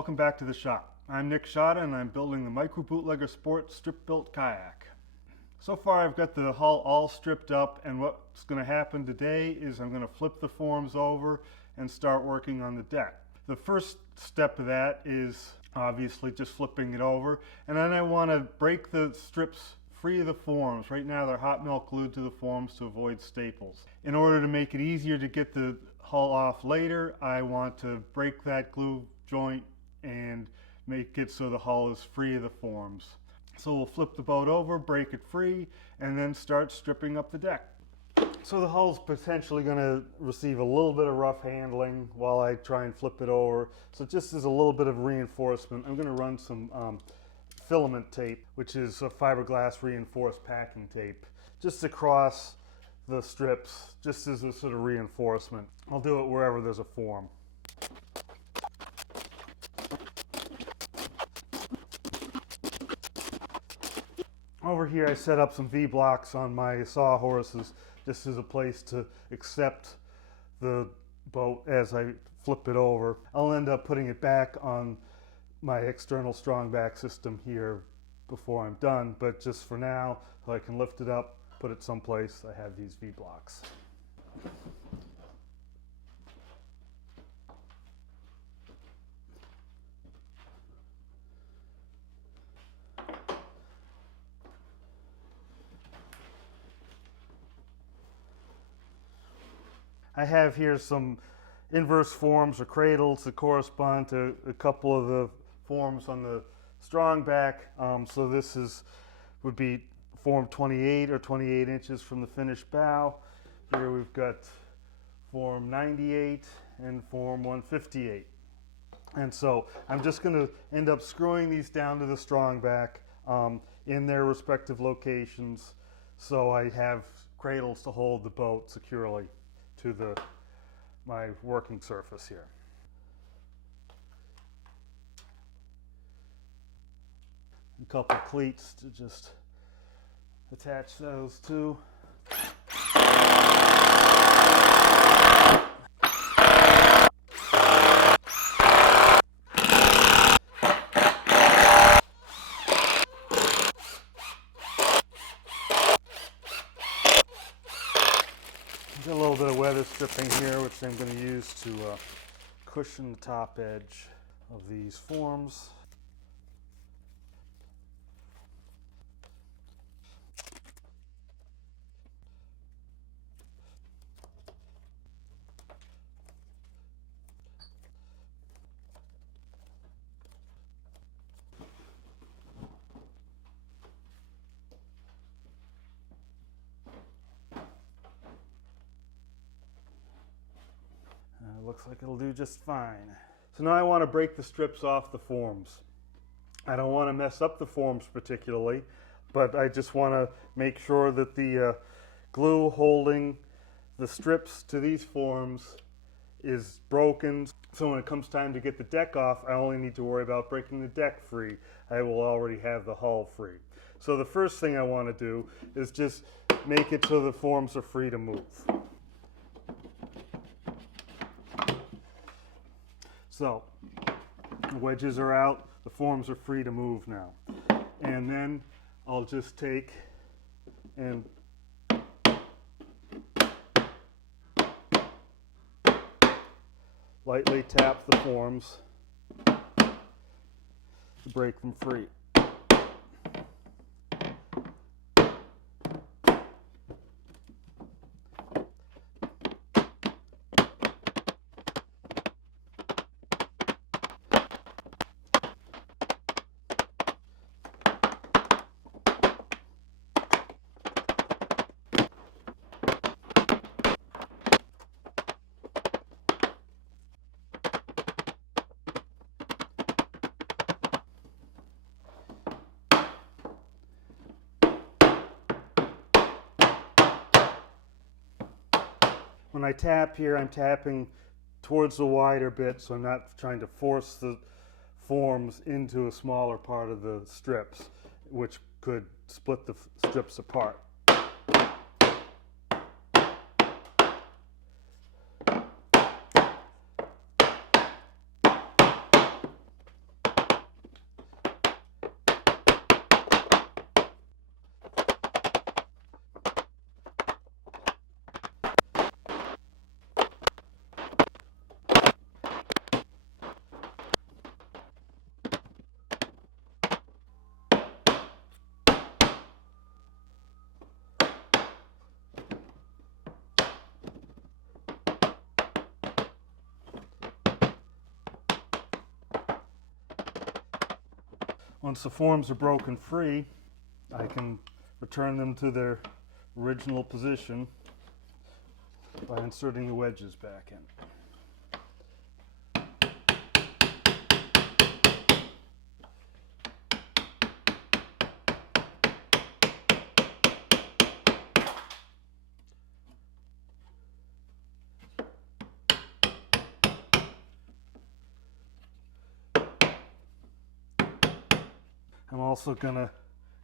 welcome back to the shop. I'm Nick Schade and I'm building the microBootlegger Sport strip-built kayak. So far I've got the hull all stripped up, and what's going to happen today is I'm going to flip the forms over and start working on the deck. The first step of that is obviously just flipping it over, and then I want to break the strips free of the forms. Right now they're hot melt glued to the forms to avoid staples. In order to make it easier to get the hull off later, I want to break that glue joint and make it so the hull is free of the forms. So we'll flip the boat over, break it free, and then start stripping up the deck. So the hull's potentially going to receive a little bit of rough handling while I try and flip it over. So just as a little bit of reinforcement, I'm going to run some filament tape, which is a fiberglass reinforced packing tape, just across the strips, just as a sort of reinforcement. I'll do it wherever there's a form. Over here I set up some V-blocks on my sawhorses just as a place to accept the boat as I flip it over. I'll end up putting it back on my external strong back system here before I'm done, but just for now, so I can lift it up, put it someplace, I have these V-blocks. I have here some inverse forms or cradles that correspond to a couple of the forms on the strong back. So this would be form 28 or 28 inches from the finished bow. Here we've got form 98 and form 158. And so I'm just going to end up screwing these down to the strong back in their respective locations, so I have cradles to hold the boat securely to my working surface here. A couple cleats to just attach those to. Got a little bit of weather stripping here, which I'm going to use to cushion the top edge of these forms. Looks like it'll do just fine. So now I want to break the strips off the forms. I don't want to mess up the forms particularly, but I just want to make sure that the glue holding the strips to these forms is broken. So when it comes time to get the deck off, I only need to worry about breaking the deck free. I will already have the hull free. So the first thing I want to do is just make it so the forms are free to move. So the wedges are out, the forms are free to move now. And then I'll just take and lightly tap the forms to break them free. When I tap here, I'm tapping towards the wider bit, so I'm not trying to force the forms into a smaller part of the strips, which could split the strips apart. Once the forms are broken free, I can return them to their original position by inserting the wedges back in. I'm also going to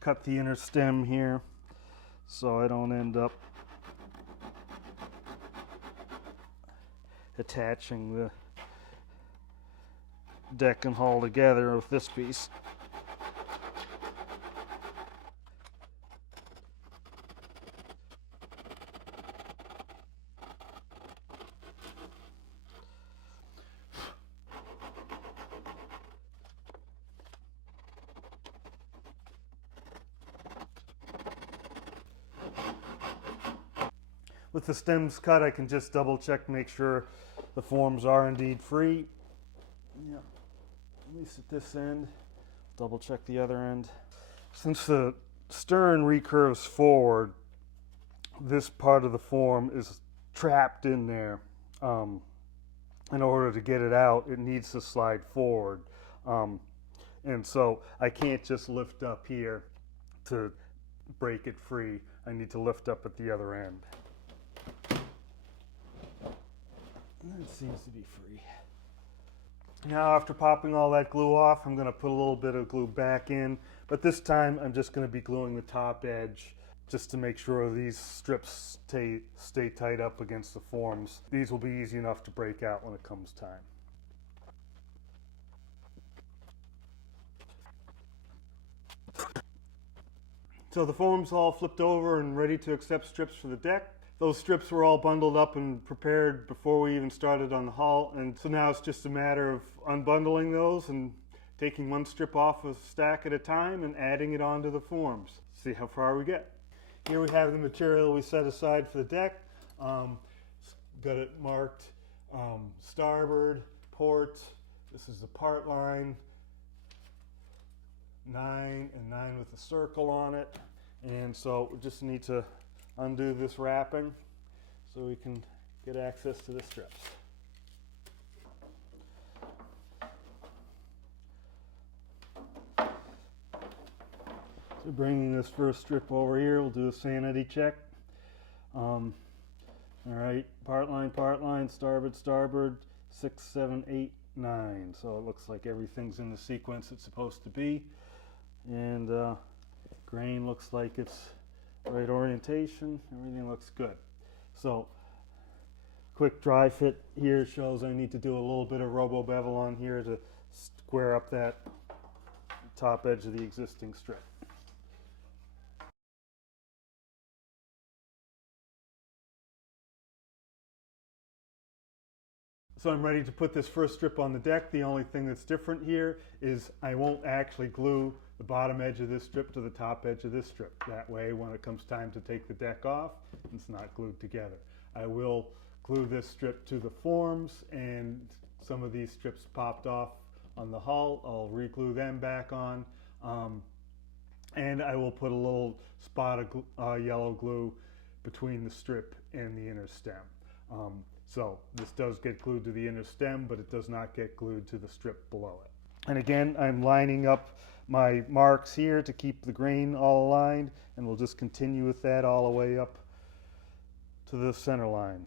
cut the inner stem here so I don't end up attaching the deck and hull together with this piece. With the stems cut, I can just double check, make sure the forms are indeed free. Yeah, at least at this end. Double check the other end. Since the stern recurves forward, this part of the form is trapped in there. In order to get it out, it needs to slide forward. And so I can't just lift up here to break it free. I need to lift up at the other end. That seems to be free. Now, after popping all that glue off, I'm going to put a little bit of glue back in, but this time I'm just going to be gluing the top edge just to make sure these strips stay tight up against the forms. These will be easy enough to break out when it comes time. So the forms all flipped over and ready to accept strips for the deck. Those strips were all bundled up and prepared before we even started on the hull, and so now it's just a matter of unbundling those and taking one strip off a stack at a time and adding it onto the forms. See how far we get. Here we have the material we set aside for the deck. Got it marked starboard, port. This is the part line, 9 and 9 with a circle on it. And so we just need to undo this wrapping so we can get access to the strips. So bringing this first strip over here, we'll do a sanity check. All right, part line, starboard, starboard, 6, 7, 8, 9. So it looks like everything's in the sequence it's supposed to be. And grain looks like it's right orientation, everything looks good. So quick dry fit here shows I need to do a little bit of robo bevel on here to square up that top edge of the existing strip. So I'm ready to put this first strip on the deck. The only thing that's different here is I won't actually glue the bottom edge of this strip to the top edge of this strip. That way, when it comes time to take the deck off, it's not glued together. I will glue this strip to the forms, and some of these strips popped off on the hull. I'll re-glue them back on, and I will put a little spot of yellow glue between the strip and the inner stem. So this does get glued to the inner stem, but it does not get glued to the strip below it. And again, I'm lining up my marks here to keep the grain all aligned, and we'll just continue with that all the way up to the center line.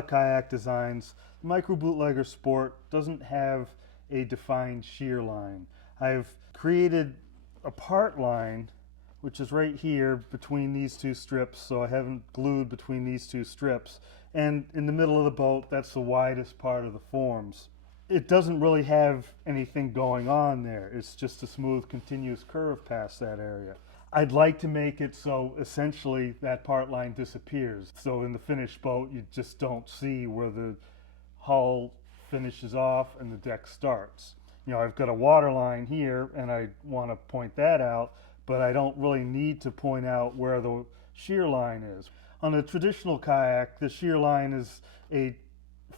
of kayak designs, the microBootlegger Sport doesn't have a defined shear line. I've created a part line, which is right here between these two strips, so I haven't glued between these two strips. And in the middle of the boat, that's the widest part of the forms. It doesn't really have anything going on there. It's just a smooth, continuous curve past that area. I'd like to make it so essentially that part line disappears. So in the finished boat, you just don't see where the hull finishes off and the deck starts. You know, I've got a water line here and I want to point that out, but I don't really need to point out where the shear line is. On a traditional kayak, the shear line is a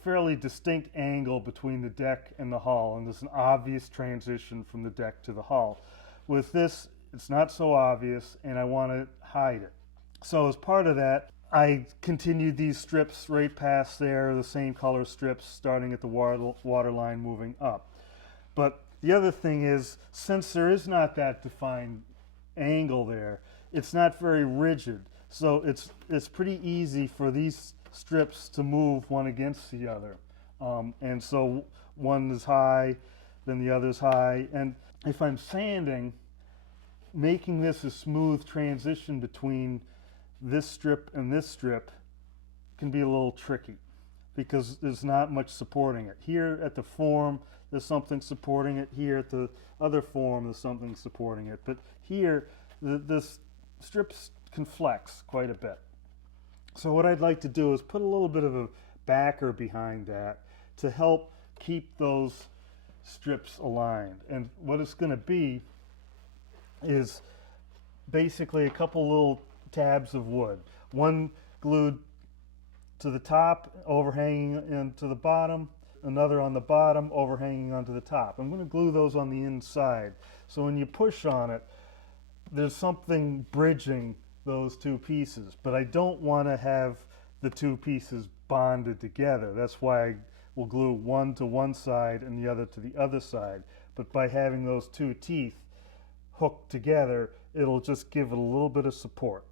fairly distinct angle between the deck and the hull, and there's an obvious transition from the deck to the hull. With this, it's not so obvious, and I want to hide it. So as part of that, I continued these strips right past there, the same color strips, starting at the water line, moving up. But the other thing is, since there is not that defined angle there, it's not very rigid. So it's pretty easy for these strips to move one against the other. And so one is high, then the other's high. And if I'm sanding, making this a smooth transition between this strip and this strip can be a little tricky because there's not much supporting it. Here at the form, there's something supporting it. Here at the other form, there's something supporting it. But here, the strips can flex quite a bit. So what I'd like to do is put a little bit of a backer behind that to help keep those strips aligned. And what it's going to be is basically a couple little tabs of wood. One glued to the top, overhanging into the bottom, another on the bottom, overhanging onto the top. I'm going to glue those on the inside. So when you push on it, there's something bridging those two pieces, but I don't want to have the two pieces bonded together. That's why I will glue one to one side and the other to the other side. But by having those two teeth hooked together, it'll just give it a little bit of support.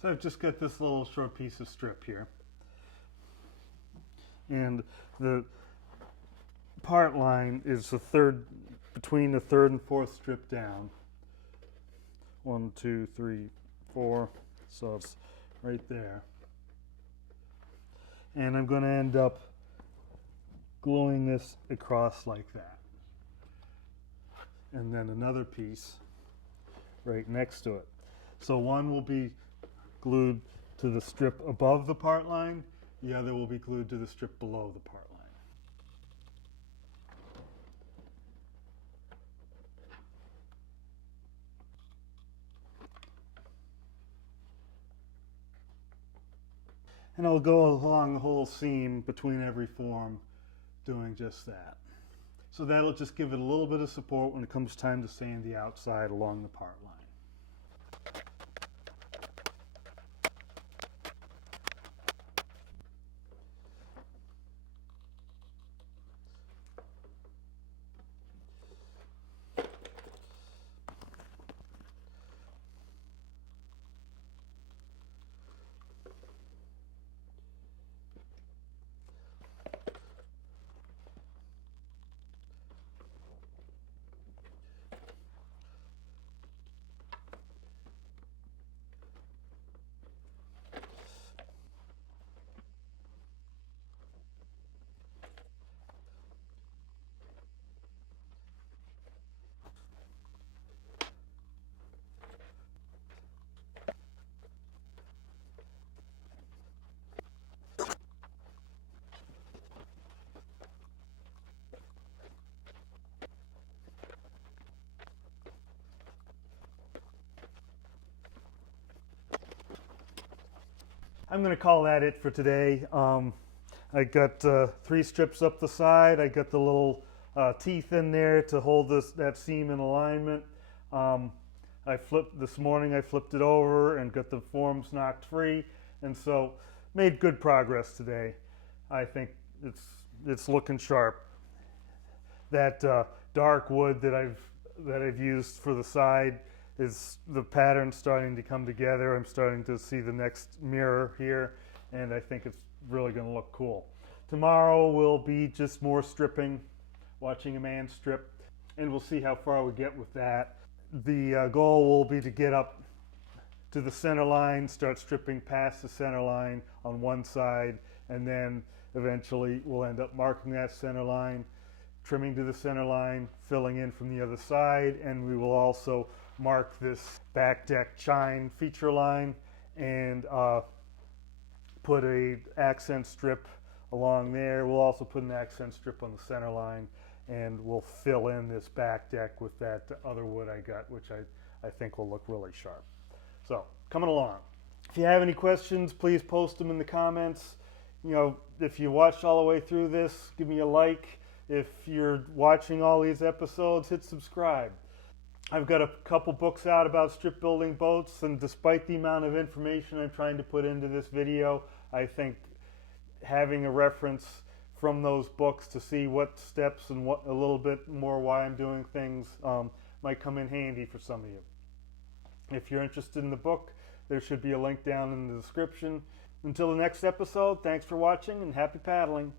So I've just got this little short piece of strip here. And the part line is between the third and fourth strip down. 1, 2, 3, 4, so it's right there. And I'm going to end up gluing this across like that. And then another piece right next to it. So one will be glued to the strip above the part line, the other will be glued to the strip below the part line. And I'll go along the whole seam between every form doing just that. So that'll just give it a little bit of support when it comes time to sand the outside along the part line. I'm going to call that it for today. I got 3 strips up the side. I got the little teeth in there to hold that seam in alignment. This morning I flipped it over and got the forms knocked free, and so made good progress today. I think it's looking sharp. That dark wood that I've used for the side is the pattern starting to come together. I'm starting to see the next mirror here, and I think it's really going to look cool. Tomorrow will be just more stripping, watching a man strip, and we'll see how far we get with that. The goal will be to get up to the center line, start stripping past the center line on one side, and then eventually we'll end up marking that center line, trimming to the center line, filling in from the other side, and we will also mark this back deck chine feature line and put a accent strip along there. We'll also put an accent strip on the center line, and we'll fill in this back deck with that other wood I got, which I think will look really sharp. So, coming along. If you have any questions, please post them in the comments. You know, if you watched all the way through this, give me a like. If you're watching all these episodes, hit subscribe. I've got a couple books out about strip building boats, and despite the amount of information I'm trying to put into this video, I think having a reference from those books to see what steps and what a little bit more why I'm doing things might come in handy for some of you. If you're interested in the book, there should be a link down in the description. Until the next episode, thanks for watching and happy paddling.